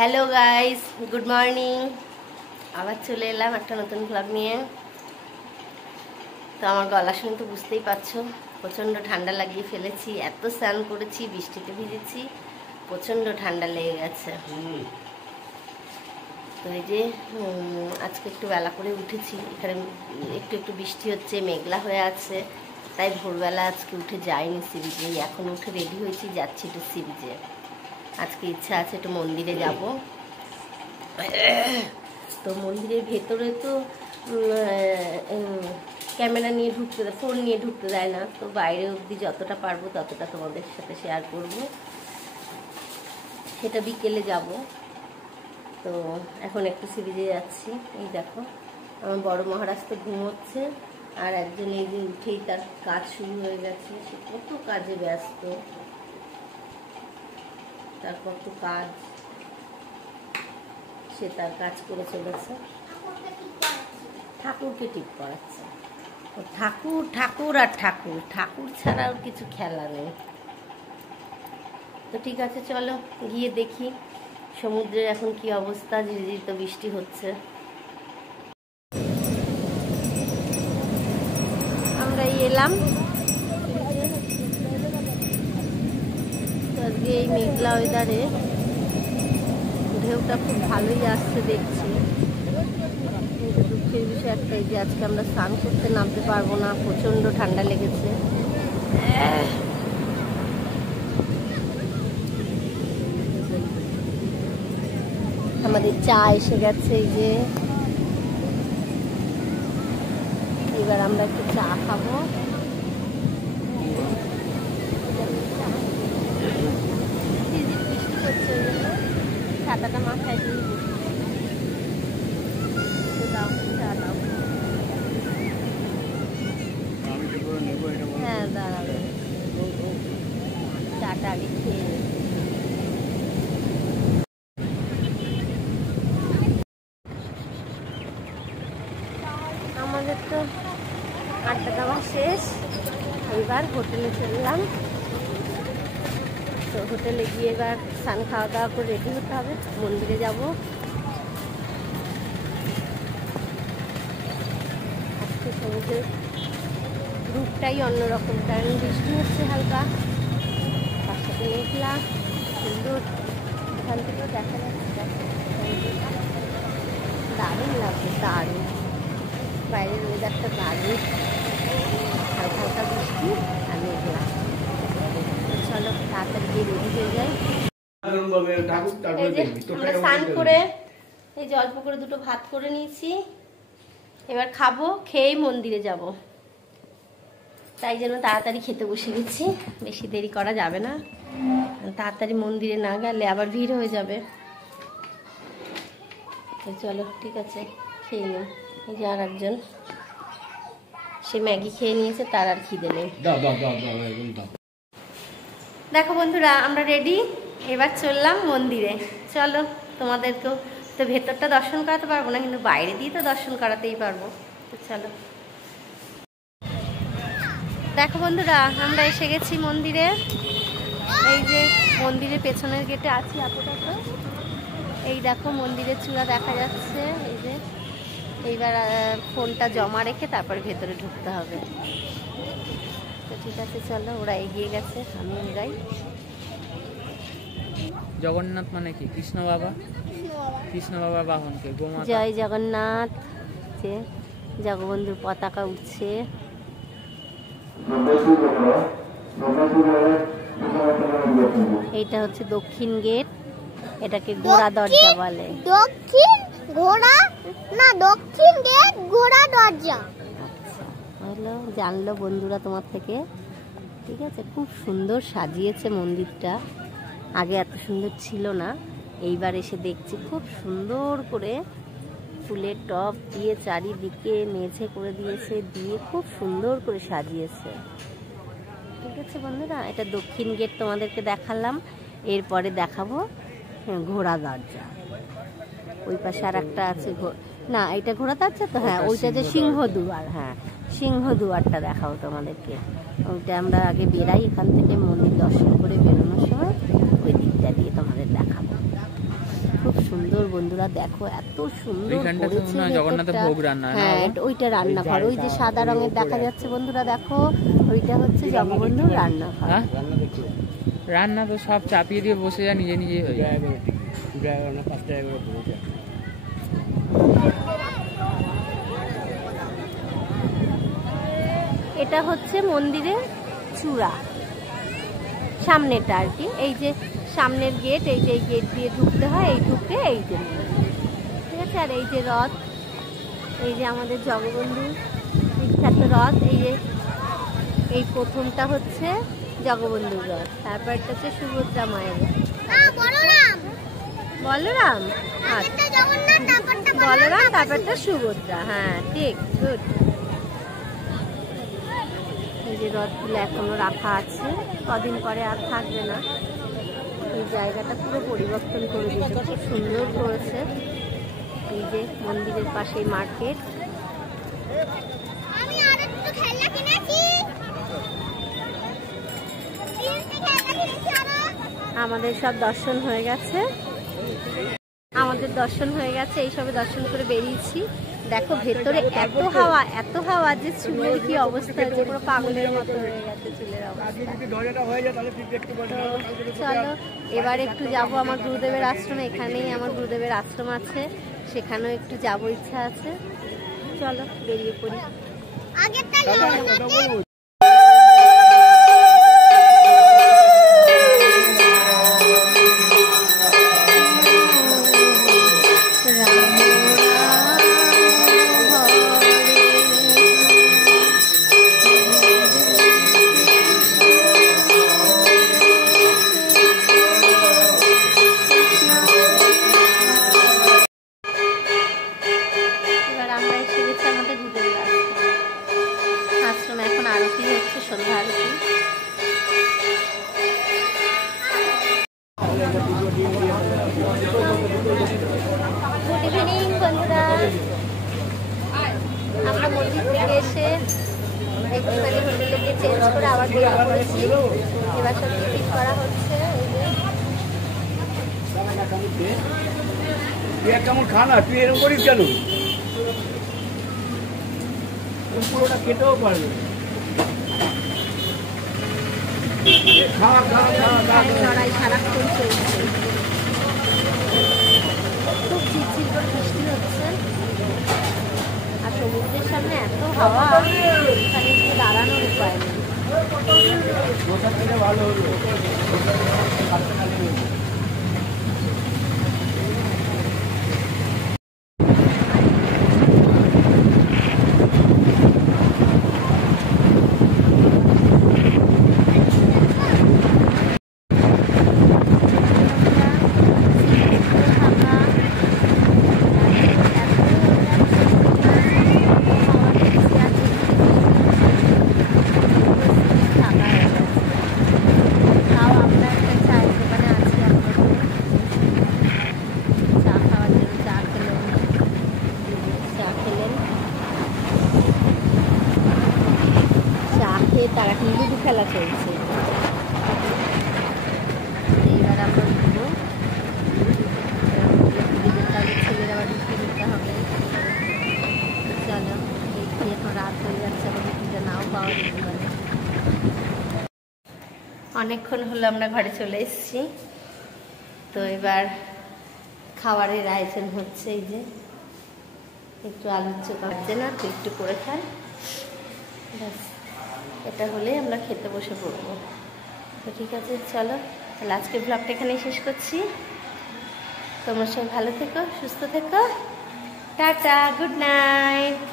Hello guys, good morning. আবার চলে এলাম একটা নতুন ব্লগ নিয়ে। তো আমার গলা শুনে তো বুঝতেই পারছো, প্রচণ্ড ঠান্ডা লাগিয়ে ফেলেছি। এত স্নান করেছি, বৃষ্টিতে ভিজেছি, প্রচণ্ড ঠান্ডা লেগে গেছে। তো এই যে আজকে একটু বেলা করে উঠেছি, এখানে একটু একটু বৃষ্টি হচ্ছে, মেঘলা হয়ে আছে, তাই ভোরবেলা আজকে উঠে যাইনি সি বিচে। এখন উঠে রেডি হয়েছি, যাচ্ছি একটু সি বিচে। আজকে ইচ্ছা আছে একটু মন্দিরে যাব। তো মন্দিরের ভেতরে তো ক্যামেরা নিয়ে ঢুকতে দেয়, ফোন নিয়ে ঢুকতে দেয় না। তো বাইরে অবধি যতটা পারবো ততটা তোমাদের সাথে শেয়ার করব। সেটা বিকেলে যাব। তো এখন একটু সি বিচে যাচ্ছি। এই দেখো আমার বড় মহারাজ তো ঘুমোচ্ছে, আর একজন এই যে উঠেই তার কাজ শুরু হয়ে গেছে। সে কত কাজে ব্যস্ত, তার কত কাজ, সে তার কাজ করে চলেছে। ঠাকুরকে টিপ করাচ্ছে। ঠাকুর ঠাকুর আর ঠাকুর, ঠাকুর ছাড়া আর কিছু খেলা নেই। তো ঠিক আছে, চলো গিয়ে দেখি সমুদ্রের এখন কি অবস্থা। ঝিরিঝিরি তো বৃষ্টি হচ্ছে। আমরা এলাম আজকে এই মেঘলা ওয়েদারে, ঢেউটা খুব ভালোই আসছে দেখছি। কিন্তু দুঃখের বিষয় একটাই যে আজকে আমরা স্নান করতে নামতে পারবো না, প্রচণ্ড ঠান্ডা লেগেছে। আমাদের চা এসে গেছে, এই যে এবার আমরা একটু চা খাবো। বৃষ্টি হচ্ছে, ওই জন্য ছাতাটা মাথায় দিয়ে দাও, চা দাও। হ্যাঁ দাঁড়াবে, চাটা আগে খেয়ে। আমাদের তো আড্ডা দেওয়া শেষ, এবার হোটেলে চললাম। তো হোটেলে গিয়ে এবার স্নান খাওয়া দাওয়া করে রেডি হতে হবে, মন্দিরে যাব। আজকে সমুদ্রের রূপটাই অন্যরকম, কারণ বৃষ্টি হচ্ছে হালকা, তার সাথে মেঘলা, সুন্দর। এখান থেকেও দেখা যাচ্ছে, দারুণ লাগছে, দারুণ। বাইরের ওয়েদারটা দারুণ, হালকা হালকা বৃষ্টি আর মেঘলা। চলো তাড়াতাড়ি গিয়ে রেডি হয়ে যাই। আমরা স্নান করে এই যে অল্প করে দুটো ভাত করে নিয়েছি, এবার খাবো, খেয়েই মন্দিরে যাব। তাই জন্য তাড়াতাড়ি খেতে বসে গেছি, বেশি দেরি করা যাবে না। তাড়াতাড়ি মন্দিরে না গেলে আবার ভিড় হয়ে যাবে। চলো ঠিক আছে, খেয়ে নিই। এই যে আর একজন, সে ম্যাগি খেয়ে নিয়েছে, তার আর খিদে নেই। দেখো বন্ধুরা, আমরা রেডি, এবার চললাম মন্দিরে। চলো, তোমাদেরকেও তো ভেতরটা দর্শন করাতে পারবো না, কিন্তু বাইরে দিয়ে তো দর্শন করাতেই পারবো। তো চলো। দেখো বন্ধুরা, আমরা এসে গেছি মন্দিরে। এই যে মন্দিরের পেছনের গেটে আছি আপাতত। এই দেখো মন্দিরের চূড়া দেখা যাচ্ছে। এই যে এইবার ফোনটা জমা রেখে তারপর ভেতরে ঢুকতে হবে। তো ঠিক আছে, চলো, ওরা এগিয়ে গেছে, আমি এগাই। জগন্নাথ মানে কি? কৃষ্ণ বাবা, কৃষ্ণ বাবা বাহনকে গোমাতা। জয় জগন্নাথ। যে জগবন্ধুর পতাকা উঠছে। এইটা হচ্ছে দক্ষিণ গেট, এটাকে ঘোড়া দরজা বলে। দক্ষিণ ঘোড়া না, দক্ষিণ গেট ঘোড়া দরজা। আচ্ছা, হলো, জানলো বন্ধুরা তোমার থেকে। ঠিক আছে, খুব সুন্দর সাজিয়েছে মন্দিরটা, আগে এত সুন্দর ছিল না। এইবার এসে দেখছি খুব সুন্দর করে ফুলের টব দিয়ে চারিদিকে মেঝে করে দিয়েছে, দিয়ে খুব সুন্দর করে সাজিয়েছে। ঠিক আছে বন্ধুরা, এটা দক্ষিণ গেট তোমাদেরকে দেখালাম। এরপরে দেখাবো ঘোড়া দরজা। ওই পাশে আর একটা আছে, না এটা ঘোড়া দরজা তো, হ্যাঁ ওইটা যে সিংহ দুয়ার। হ্যাঁ, সিংহ দুয়ারটা দেখাবো তোমাদেরকে। ওইটা আমরা আগে বেরাই এখান থেকে, মন্দির দর্শন করে বেরোনোর সময় ওই দিকটা দিয়ে তোমাদের দেখাবো। খুব সুন্দর বন্ধুরা, দেখো এত সুন্দর ওইখানটাতে করেছে মনে হয় জগন্নাথের ভেতরটা। ভোগ রান্না, না হ্যাঁ বাবা? ওইটা রান্নাঘর, ওই যে সাদা রঙের দেখা যাচ্ছে বন্ধুরা, দেখো ওইটা হচ্ছে জগবন্ধুর রান্নাঘর। হ্যাঁ রান্না তো সব চাপিয়ে দিয়ে বসে যায়, নিজে নিজেই হয়ে যায়। এটা হচ্ছে মন্দিরের চূড়া, সামনেটা আর কি। এই যে সামনের গেট, এই যে গেট দিয়ে ঢুকতে হয়, এই ঢুকে এই যে ঠিক আছে। আর এই যে রথ, এই যে আমাদের জগবন্ধুর বিখ্যাত রথ, এই যে এই প্রথমটা হচ্ছে জগবন্ধুর রথ, তারপরটা হচ্ছে সুভদ্রা মায়ের বলরাম, আচ্ছা বলরাম, তারপরটা সুভদ্রা। হ্যাঁ ঠিক, গুড। এই যে রথগুলো এখনো রাখা আছে, কদিন পরে আর থাকবে না। এই জায়গাটা পুরো পরিবর্তন করে দিয়েছে, খুব সুন্দর করেছে। এই যে মন্দিরের পাশেই মার্কেট। আমাদের সব দর্শন হয়ে গেছে, এই সবে দর্শন করে বেরিয়েছি। দেখো ভেতরে এত হাওয়া যে চুলের কি অবস্থা হয়েছে, পুরো পাগলের মতো হয়ে গেছে চুলের অবস্থা। চলো এবার একটু যাব আমার গুরুদেবের আশ্রমে, এখানেই আমার গুরুদেবের আশ্রম আছে, সেখানেও একটু যাব, ইচ্ছা আছে। চলো বেরিয়ে পড়ি। গুড ইভিনিং বন্ধুরা, আমরা মন্দির থেকে এসে একটুখানি হোটেলে গিয়ে চেঞ্জ করে আবার বেরিয়ে পড়েছি। এবার সব টিফিন করা হচ্ছে। তুই কেমন খানা, তুই এরকম করিস কেন? পুরোটা খেতেও পারবে। লড়াই সারাক্ষণ চলছে, খুব ঝিরঝির করে বৃষ্টি হচ্ছে, আর সমুদ্রের সামনে এত হাওয়া, এখানে গিয়ে দাঁড়ানোর উপায় নেই। ভালো হলো। তারা লুডু খেলা চলছে। এইবার আমরা উঠবো, ছেলের আবার রুটি দিতে হবে। চলো দেখি, এখন রাত হয়ে যাচ্ছে, আবার রুটিটা নাও পাওয়া যেতে পারে। অনেকক্ষণ হলো আমরা ঘরে চলে এসেছি, তো এবার খাবারের আয়োজন হচ্ছে। এই যে একটু আলুর চোখা হচ্ছে না, তো একটু করে খাই, ব্যাস এটা হলেই আমরা খেতে বসে পড়বো। তো ঠিক আছে, চলো তাহলে আজকের ব্লগটা এখানেই শেষ করছি। তোমরা সব ভালো থেকো, সুস্থ থেকো, টাটা, গুড নাইট।